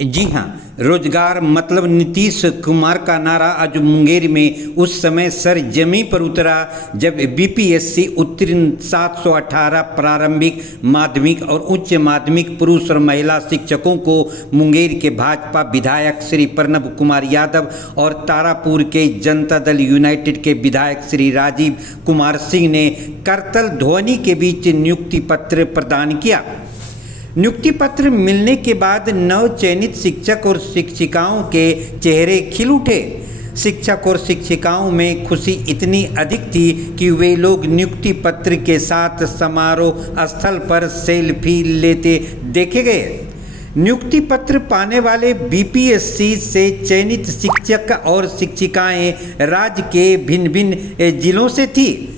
जी हाँ, रोजगार मतलब नीतीश कुमार का नारा आज मुंगेर में उस समय सरजमी पर उतरा जब बीपीएससी उत्तीर्ण 718 प्रारंभिक माध्यमिक और उच्च माध्यमिक पुरुष और महिला शिक्षकों को मुंगेर के भाजपा विधायक श्री प्रणब कुमार यादव और तारापुर के जनता दल यूनाइटेड के विधायक श्री राजीव कुमार सिंह ने करतल ध्वनि के बीच नियुक्ति पत्र प्रदान किया। नियुक्ति पत्र मिलने के बाद नव चयनित शिक्षक और शिक्षिकाओं के चेहरे खिल उठे। शिक्षक और शिक्षिकाओं में खुशी इतनी अधिक थी कि वे लोग नियुक्ति पत्र के साथ समारोह स्थल पर सेल्फी लेते देखे गए। नियुक्ति पत्र पाने वाले बीपीएससी से चयनित शिक्षक और शिक्षिकाएं राज्य के भिन्न भिन्न जिलों से थी।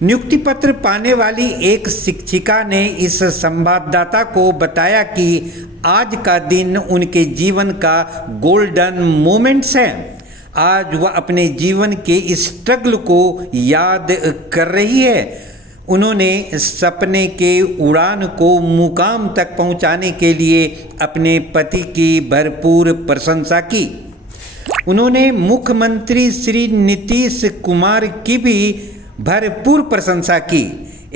नियुक्ति पत्र पाने वाली एक शिक्षिका ने इस संवाददाता को बताया कि आज का दिन उनके जीवन का गोल्डन मोमेंट्स है। आज वह अपने जीवन के स्ट्रगल को याद कर रही है। उन्होंने सपने के उड़ान को मुकाम तक पहुंचाने के लिए अपने पति की भरपूर प्रशंसा की। उन्होंने मुख्यमंत्री श्री नीतीश कुमार की भी भरपूर प्रशंसा की।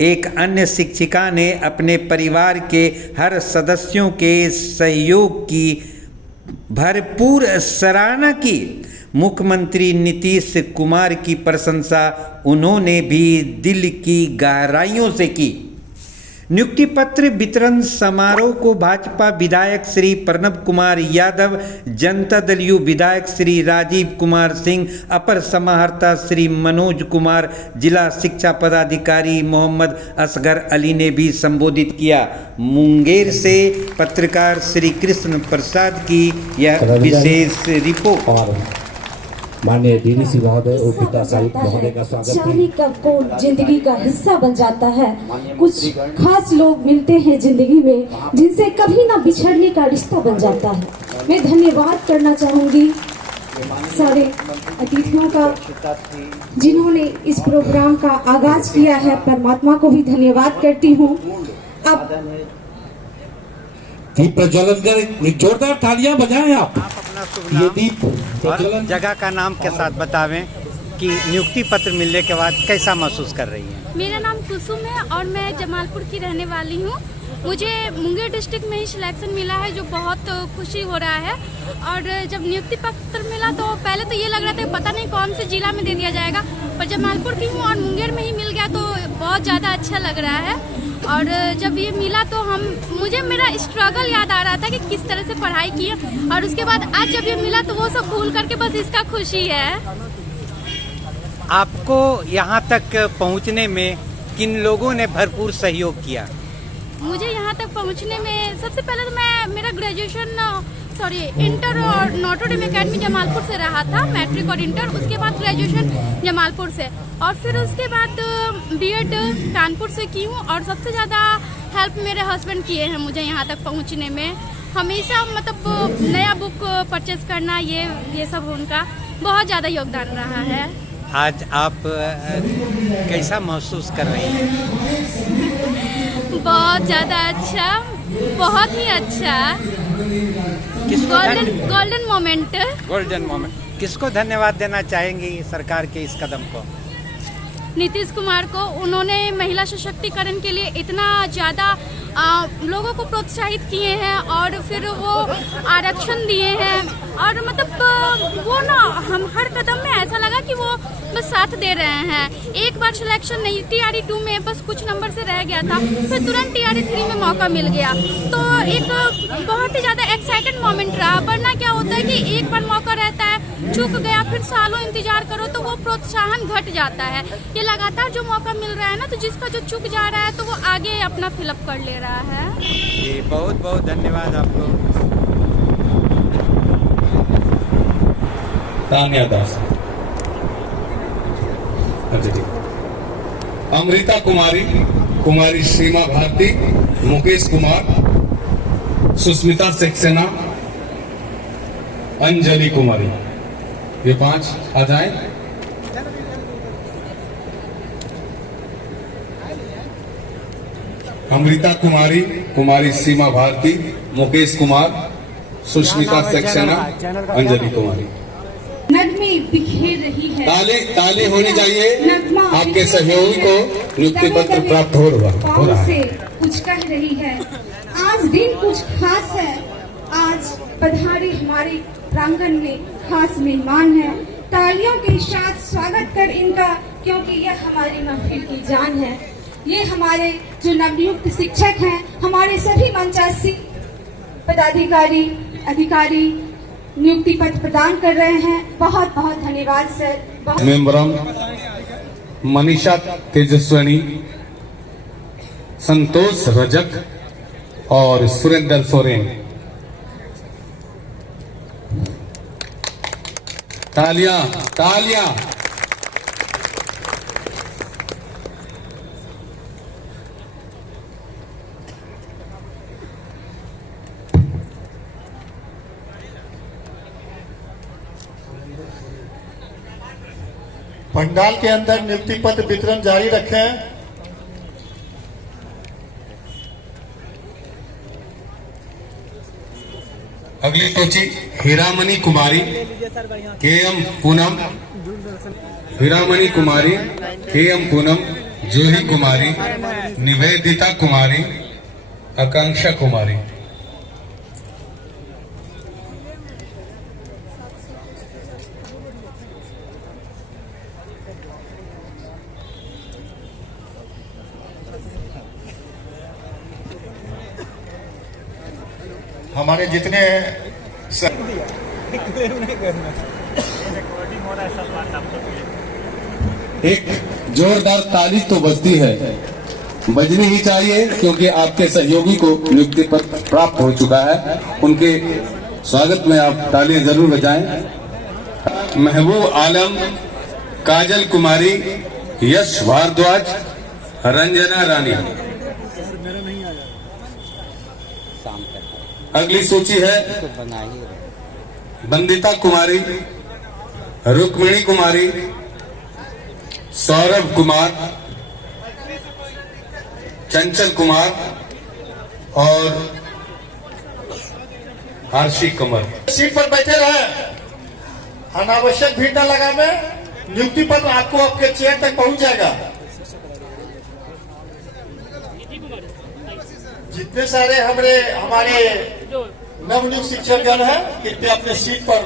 एक अन्य शिक्षिका ने अपने परिवार के हर सदस्यों के सहयोग की भरपूर सराहना की। मुख्यमंत्री नीतीश कुमार की प्रशंसा उन्होंने भी दिल की गहराइयों से की। नियुक्ति पत्र वितरण समारोह को भाजपा विधायक श्री प्रणब कुमार यादव, जनता दल यू विधायक श्री राजीव कुमार सिंह, अपर समाहर्ता श्री मनोज कुमार, जिला शिक्षा पदाधिकारी मोहम्मद असगर अली ने भी संबोधित किया। मुंगेर से पत्रकार श्री कृष्ण प्रसाद की यह विशेष रिपोर्ट। माननीय डीडीसी महोदय और पिता साहिब महोदय का स्वागत है। चाली को जिंदगी का हिस्सा बन जाता है। कुछ खास लोग मिलते हैं जिंदगी में जिनसे कभी ना बिछड़ने का रिश्ता बन जाता है। मैं धन्यवाद करना चाहूंगी सारे अतिथियों का जिन्होंने इस प्रोग्राम का आगाज किया है। परमात्मा को भी धन्यवाद करती हूँ। अब दीप प्रज्वलन कर जोरदार तालियां बजाएं आप अपना शुभ नाम और जगह का नाम के साथ बतावें कि नियुक्ति पत्र मिलने के बाद कैसा महसूस कर रही हैं। मेरा नाम कुसुम है और मैं जमालपुर की रहने वाली हूँ। मुझे मुंगेर डिस्ट्रिक्ट में ही सिलेक्शन मिला है जो बहुत खुशी हो रहा है। और जब नियुक्ति पत्र मिला तो पहले तो ये लग रहा था पता नहीं कौन से जिला में दे दिया जाएगा, पर जमालपुर की हूँ और मुंगेर में ही मिल गया तो बहुत ज़्यादा अच्छा लग रहा है। और जब ये मिला तो मुझे मेरा स्ट्रगल याद आ रहा था कि किस तरह से पढ़ाई की है, और उसके बाद आज जब ये मिला तो वो सब भूल करके बस इसका खुशी है। आपको यहाँ तक पहुँचने में किन लोगों ने भरपूर सहयोग किया? मुझे यहाँ तक पहुँचने में सबसे पहले तो मेरा ग्रेजुएशन इंटर और नोटोडेम एकेडमी जमालपुर से रहा था, मैट्रिक और इंटर। उसके बाद ग्रेजुएशन जमालपुर से और फिर उसके बाद बीएड कानपुर से की हूँ। और सबसे ज़्यादा हेल्प मेरे हस्बैंड किए हैं मुझे यहाँ तक पहुँचने में। हमेशा मतलब नया बुक परचेज करना ये सब उनका बहुत ज़्यादा योगदान रहा है। आज आप कैसा महसूस कर रही हैं? बहुत ज़्यादा अच्छा, बहुत ही अच्छा। Golden moment. किसको धन्यवाद देना चाहेंगी सरकार के इस कदम को? नीतीश कुमार को। उन्होंने महिला सशक्तिकरण के लिए इतना ज़्यादा लोगों को प्रोत्साहित किए हैं और फिर वो आरक्षण दिए हैं। और मतलब वो ना हम हर कदम में ऐसा लगा कि वो बस साथ दे रहे हैं। एक बार सिलेक्शन नहीं, टीआरई 2 में बस कुछ नंबर से रह गया था, फिर तुरंत टीआरई 3 में मौका मिल गया। तो एक बहुत ही ज़्यादा एक्साइटेड मोमेंट रहा। वरना क्या होता है कि एक बार मौका रहता है, चूक गया, फिर सालों इंतजार करो तो वो प्रोत्साहन घट जाता है। ये लगातार जो मौका मिल रहा है ना, तो जिसका जो चूक जा रहा है तो वो आगे अपना फिलअप कर ले रहा है। जी, बहुत बहुत धन्यवाद आपको। तान्या दास, अमृता कुमारी, कुमारी सीमा भारती, मुकेश कुमार, सुस्मिता सक्सेना, अंजलि कुमारी, ये 5 आ जाए। अमृता कुमारी, कुमारी सीमा भारती, मुकेश कुमार, सुष्मिता सक्सेना, अंजलि कुमारी। नगमे बिखेर रही है, ताली होनी चाहिए। नगमा आपके सहयोगी को नियुक्ति पत्र प्राप्त हो रहा है। से कुछ कह रही है। आज दिन कुछ खास है, आज पधारे हमारे प्रांगण में खास मेहमान है। तालियों के साथ स्वागत कर इनका, क्योंकि यह हमारी महफिल की जान है। ये हमारे जो नवनियुक्त शिक्षक हैं, हमारे सभी मंचासी पदाधिकारी अधिकारी नियुक्ति पत्र प्रदान कर रहे हैं। बहुत बहुत धन्यवाद सर। मेम्बरम मनीषा तेजस्वनी, संतोष रजक और सुरेंद्र सोरेन। तालियां तालियां। पंडाल के अंदर नियुक्ति पत्र वितरण जारी रखें। अगली सूची हीरामणि कुमारी, के.एम. पूनम, हीरामणि कुमारी, के.एम. पूनम, जूही कुमारी, निवेदिता कुमारी, आकांक्षा कुमारी। हमारे जितने एक जोरदार ताली तो बजती है, बजनी ही चाहिए, क्योंकि आपके सहयोगी को नियुक्ति पत्र प्राप्त हो चुका है। उनके स्वागत में आप तालियां जरूर बजाएं। महबूब आलम, काजल कुमारी, यश भारद्वाज, रंजना रानी। अगली सूची है बंदिता कुमारी, रुक्मिणी कुमारी, सौरभ कुमार, चंचल कुमार और हर्षी कमर। सीट पर बैठे रहे, अनावश्यक भीड़ न लगावे। नियुक्ति पत्र आपको आपके चेयर तक पहुंच जाएगा। जितने सारे हमारे नवनियुक्त शिक्षकगण हैं, कृपया अपने सीट पर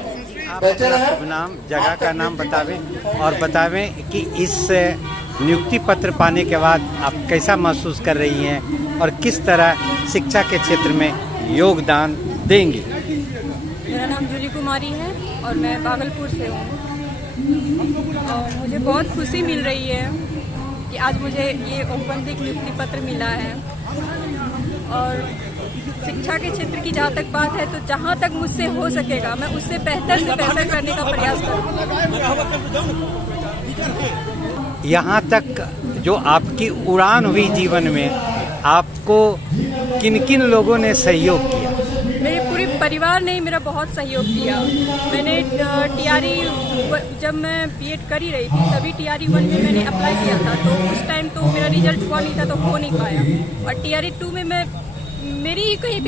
बैठे रहे। नाम, जगह का नाम बतावें और बतावें कि इस नियुक्ति पत्र पाने के बाद आप कैसा महसूस कर रही हैं और किस तरह शिक्षा के क्षेत्र में योगदान देंगी। मेरा नाम जूली कुमारी है और मैं भागलपुर से हूँ। और मुझे बहुत खुशी मिल रही है कि आज मुझे ये औपबंधिक नियुक्ति पत्र मिला है। और शिक्षा के क्षेत्र की जहाँ तक बात है, तो जहाँ तक मुझसे हो सकेगा मैं उससे बेहतर से बेहतर करने का प्रयास करूँगा। यहाँ तक जो आपकी उड़ान हुई जीवन में, आपको किन किन लोगों ने सहयोग किया? मेरे पूरे परिवार ने मेरा बहुत सहयोग किया। मैंने टीआरई, जब मैं बीएड कर ही रही थी तभी टीआरई 1 में मैंने अप्लाई किया था, तो उस टाइम तो मेरा रिजल्ट हुआ नहीं था, तो हो नहीं पाया। और टीआरई 2 में मेरी ही कहीं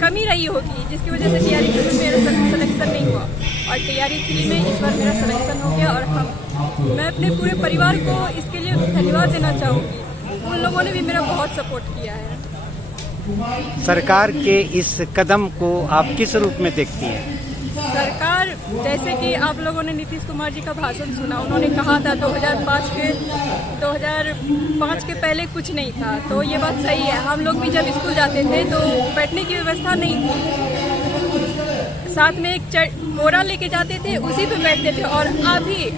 कमी रही होगी, जिसकी वजह से टीआरई 2 में मेरा सिलेक्शन नहीं हुआ। और टीआरई 3 में इस बार मेरा सिलेक्शन हो गया। और मैं अपने पूरे परिवार को इसके लिए धन्यवाद देना चाहूँगी। उन लोगों ने भी मेरा बहुत सपोर्ट किया है। सरकार के इस कदम को आप किस रूप में देखती हैं? सरकार, जैसे कि आप लोगों ने नीतीश कुमार जी का भाषण सुना, उन्होंने कहा था 2005 के पहले कुछ नहीं था, तो ये बात सही है। हम लोग भी जब स्कूल जाते थे तो बैठने की व्यवस्था नहीं थी, साथ में एक बोरा लेके जाते थे, उसी पे बैठते थे। और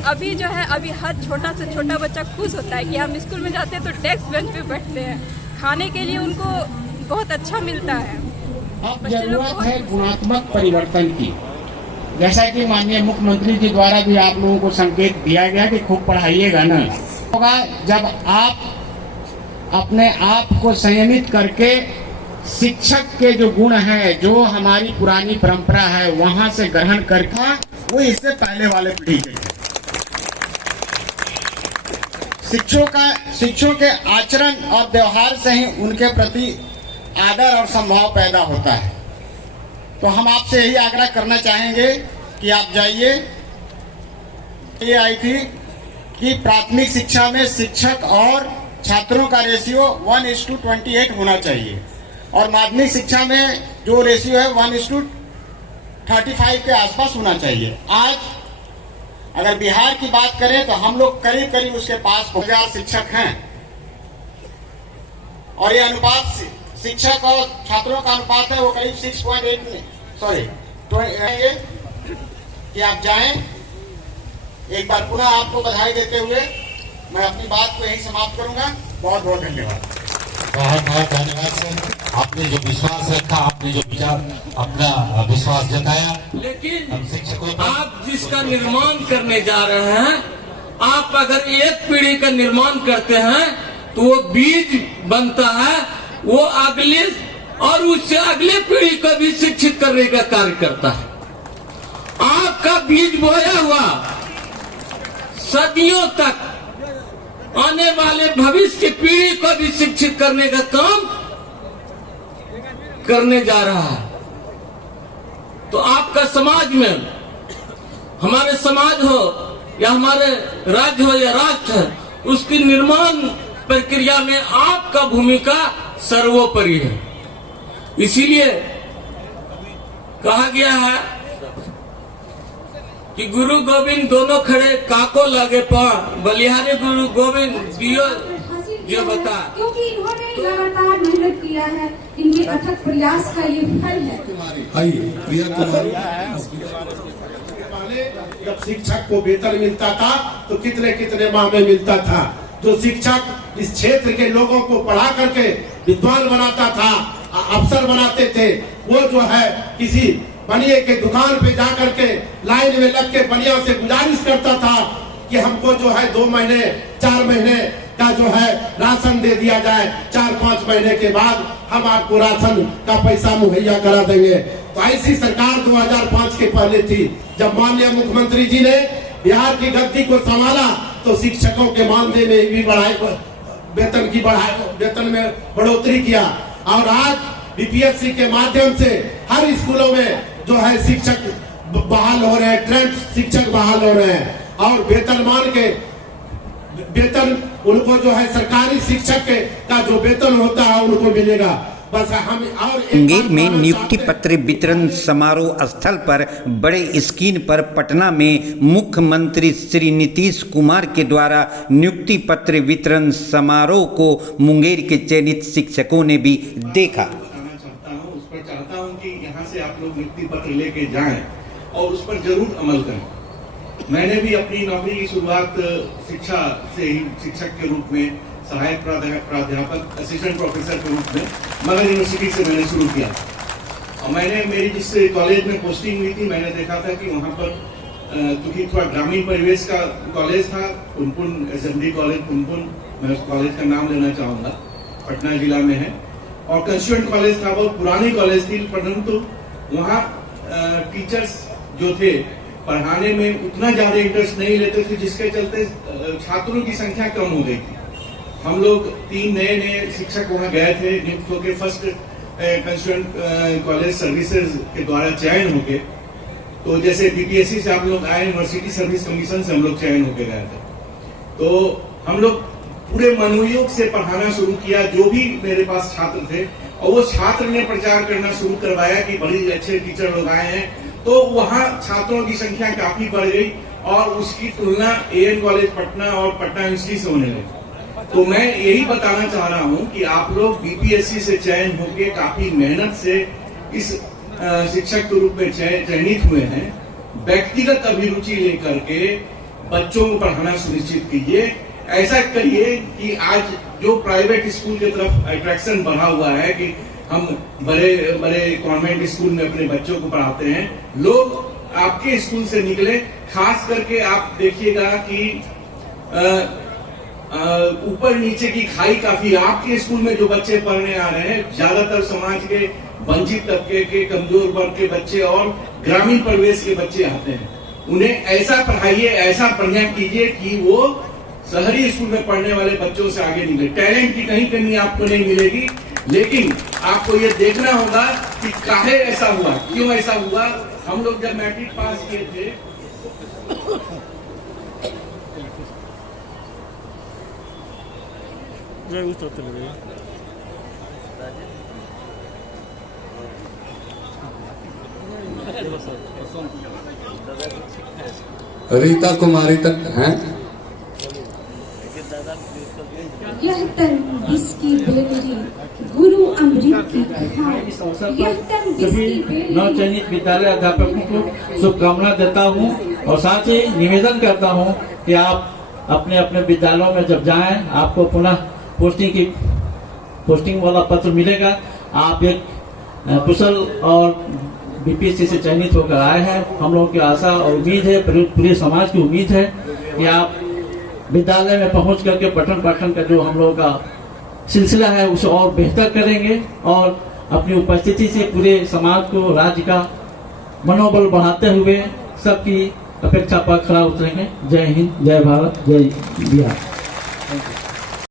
अभी जो है, अभी हर छोटा से छोटा बच्चा खुश होता है कि हम स्कूल में जाते हैं तो डेस्क बेंच पे बैठते हैं। खाने के लिए उनको बहुत अच्छा मिलता है। अब जरूरत है गुणात्मक परिवर्तन की, जैसा कि माननीय मुख्यमंत्री जी द्वारा भी आप लोगों को संकेत दिया गया कि खूब पढ़ाइएगा ना। होगा जब आप अपने आप को संयमित करके शिक्षक के जो गुण है, जो हमारी पुरानी परंपरा है, वहां से ग्रहण करके वो इससे पहले वाले पीढ़ी के शिक्षकों के आचरण और व्यवहार से ही उनके प्रति आदर और संभाव पैदा होता है। तो हम आपसे यही आग्रह करना चाहेंगे कि आप जाइए। ये आई थी कि प्राथमिक शिक्षा में शिक्षक और छात्रों का रेशियो 1:28 होना चाहिए और माध्यमिक शिक्षा में जो रेशियो है 1:35 के आसपास होना चाहिए। आज अगर बिहार की बात करें तो हम लोग करीब करीब उसके पास 1000 शिक्षक हैं और ये अनुपात शिक्षक और छात्रों का अनुपात है वो करीब 6.8 में कि आप जाएं। एक बार पुनः आपको बधाई देते हुए मैं अपनी बात को यही समाप्त करूंगा। बहुत बहुत धन्यवाद। बहुत बहुत धन्यवाद सर, आपने जो विश्वास रखा, आपने जो विचार अपना विश्वास जताया। लेकिन हम शिक्षकों आप जिसका निर्माण करने जा रहे हैं, आप अगर एक पीढ़ी का निर्माण करते हैं तो वो बीज बनता है, वो अगले और उससे अगले पीढ़ी को भी शिक्षित करने का कार्य करता है। आपका बीज बोया हुआ सदियों तक आने वाले भविष्य की पीढ़ी को भी शिक्षित करने का काम करने जा रहा है। तो आपका समाज में, हमारे समाज हो या हमारे राज्य हो या राष्ट्र है, उसकी निर्माण प्रक्रिया में आपका भूमिका सर्वोपरि है। इसीलिए कहा गया है कि गुरु गोविंद दोनों खड़े, काको लगे पांव, बलिहारी गुरु गोविंद दियो जो बता। क्योंकि इन्होंने लगातार मेहनत किया है, इनके अथक प्रयास का ये फल है। जब शिक्षक को वेतन मिलता था तो कितने कितने माह में मिलता था। जो शिक्षक इस क्षेत्र के लोगों को पढ़ा करके विद्वान बनाता था, अफसर बनाते थे, वो जो है किसी बनिए के दुकान पे जा करके लाइन में लग के बनिया से गुजारिश करता था कि हमको जो है 2 महीने 4 महीने का जो है राशन दे दिया जाए, 4-5 महीने के बाद हम आपको राशन का पैसा मुहैया करा देंगे। तो ऐसी सरकार 2005 के पहले थी। जब माननीय मुख्यमंत्री जी ने बिहार की गद्दी को संभाला तो शिक्षकों के मानदेय में भी वेतन में बढ़ोतरी किया और आज बीपीएससी के माध्यम से हर स्कूलों में जो है शिक्षक बहाल हो रहे हैं, ट्रेंड शिक्षक बहाल हो रहे हैं और वेतन उनको जो है सरकारी शिक्षक का जो वेतन होता है उनको मिलेगा। बस हम और मुंगेर में नियुक्ति पत्र वितरण समारोह स्थल पर बड़े स्क्रीन पर पटना में मुख्यमंत्री श्री नीतीश कुमार के द्वारा नियुक्ति पत्र वितरण समारोह को मुंगेर के चयनित शिक्षकों ने भी देखा। चाहता हूं कि यहां से आप लोग नियुक्ति पत्र लेके जाएं और उस पर जरूर अमल करें। मैंने भी अपनी नौकरी की शुरुआत शिक्षा से ही शिक्षक के रूप में, सहायक प्राध्यापक, असिस्टेंट प्रोफेसर के रूप में मगध यूनिवर्सिटी से मैंने शुरू किया। और मैंने मेरी जिस कॉलेज में पोस्टिंग हुई थी, मैंने देखा था कि वहाँ पर क्योंकि थोड़ा ग्रामीण परिवेश का कॉलेज था, पुनपुन असेंबली कॉलेज पुनपुन, मैं उस कॉलेज का नाम लेना चाहूँगा, पटना जिला में है। और कंस्टिट्यूएंट कॉलेज था, बहुत पुरानी कॉलेज थी, परंतु वहाँ टीचर्स जो थे पढ़ाने में उतना ज्यादा इंटरेस्ट नहीं लेते थे, जिसके चलते छात्रों की संख्या कम हो गई थी। हम लोग 3 नए शिक्षक वहाँ गए थे नियुक्त होकर, फर्स्ट कंस्टिट्यूएंट कॉलेज सर्विसेज के द्वारा चयन हो गए। तो जैसे बीपीएससी से आप लोग आए, यूनिवर्सिटी सर्विस कमीशन से हम लोग चयन होकर गए थे। तो हम लोग पूरे मनोयोग से पढ़ाना शुरू किया, जो भी मेरे पास छात्र थे, और वो छात्र ने प्रचार करना शुरू करवाया कि बड़े अच्छे टीचर लोग आए हैं। तो वहाँ छात्रों की संख्या काफी बढ़ गई और उसकी तुलना एएन कॉलेज पटना और पटना यूनिवर्सिटी से होने लगी। तो मैं यही बताना चाह रहा हूँ कि आप लोग बीपीएससी से चयन होकर काफी मेहनत से इस शिक्षक के रूप में चयनित हुए हैं। व्यक्तिगत अभिरुचि लेकर के बच्चों को पढ़ाना सुनिश्चित कीजिए। ऐसा करिए कि आज जो प्राइवेट स्कूल की तरफ अट्रैक्शन बढ़ा हुआ है कि हम बड़े बड़े कॉन्वेंट स्कूल में अपने बच्चों को पढ़ाते हैं, लोग आपके स्कूल से निकले। खास करके आप देखिएगा कि ऊपर नीचे की खाई काफी, आपके स्कूल में जो बच्चे पढ़ने आ रहे हैं ज्यादातर समाज के वंचित तबके के, कमजोर वर्ग के बच्चे और ग्रामीण परिवेश के बच्चे आते हैं। उन्हें ऐसा पढ़ाइए, ऐसा बढ़िया कीजिए कि वो शहरी स्कूल में पढ़ने वाले बच्चों से आगे निकले। टैलेंट की कहीं कमी आपको नहीं मिलेगी, लेकिन आपको ये देखना होगा कि काहे ऐसा हुआ, क्यों ऐसा हुआ। हम लोग जब मैट्रिक पास किए थे रीता कुमारी तक हैं। यह तन जिसकी बेलरी गुरु अमृत की कथा, यह तन जिसकी बेलरी नवचयनित विद्यालय अध्यापकों को शुभकामना देता हूं और साथ ही निवेदन करता हूं कि आप अपने अपने विद्यालयों में जब जाएं, आपको पुनः पोस्टिंग वाला पत्र मिलेगा। आप एक कुशल और बीपीएससी से चयनित होकर आए हैं। हम लोगों की आशा और उम्मीद है, पूरे समाज की उम्मीद है कि आप विद्यालय में पहुंच करके पठन पाठन का जो हम लोगों का सिलसिला है उसे और बेहतर करेंगे और अपनी उपस्थिति से पूरे समाज को, राज्य का मनोबल बढ़ाते हुए सबकी अपेक्षा पर खरा उतरेंगे। जय हिंद, जय भारत, जय बिहार।